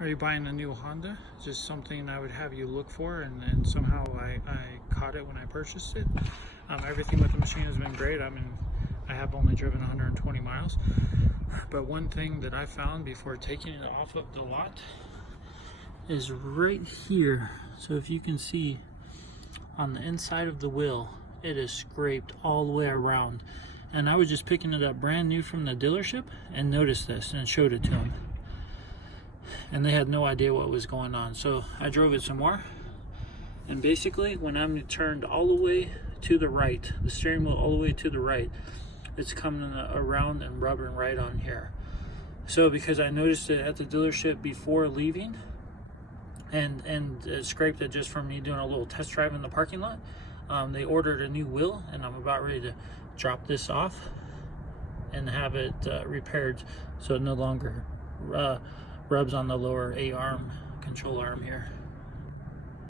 Are you buying a new Honda? Just something I would have you look for, and somehow I caught it when I purchased it. Everything with the machine has been great. I mean, I have only driven 120 miles. But one thing that I found before taking it off of the lot is right here. So if you can see on the inside of the wheel, it is scraped all the way around. And I was just picking it up brand new from the dealership and noticed this and showed it to them. And they had no idea what was going on. So I drove it some more. And basically, when I'm turned all the way to the right, the steering wheel all the way to the right, it's coming around and rubbing right on here. So because I noticed it at the dealership before leaving, and it scraped it just from me doing a little test drive in the parking lot, they ordered a new wheel, and I'm about ready to drop this off and have it repaired so it no longer rubs on the lower A arm, control arm here.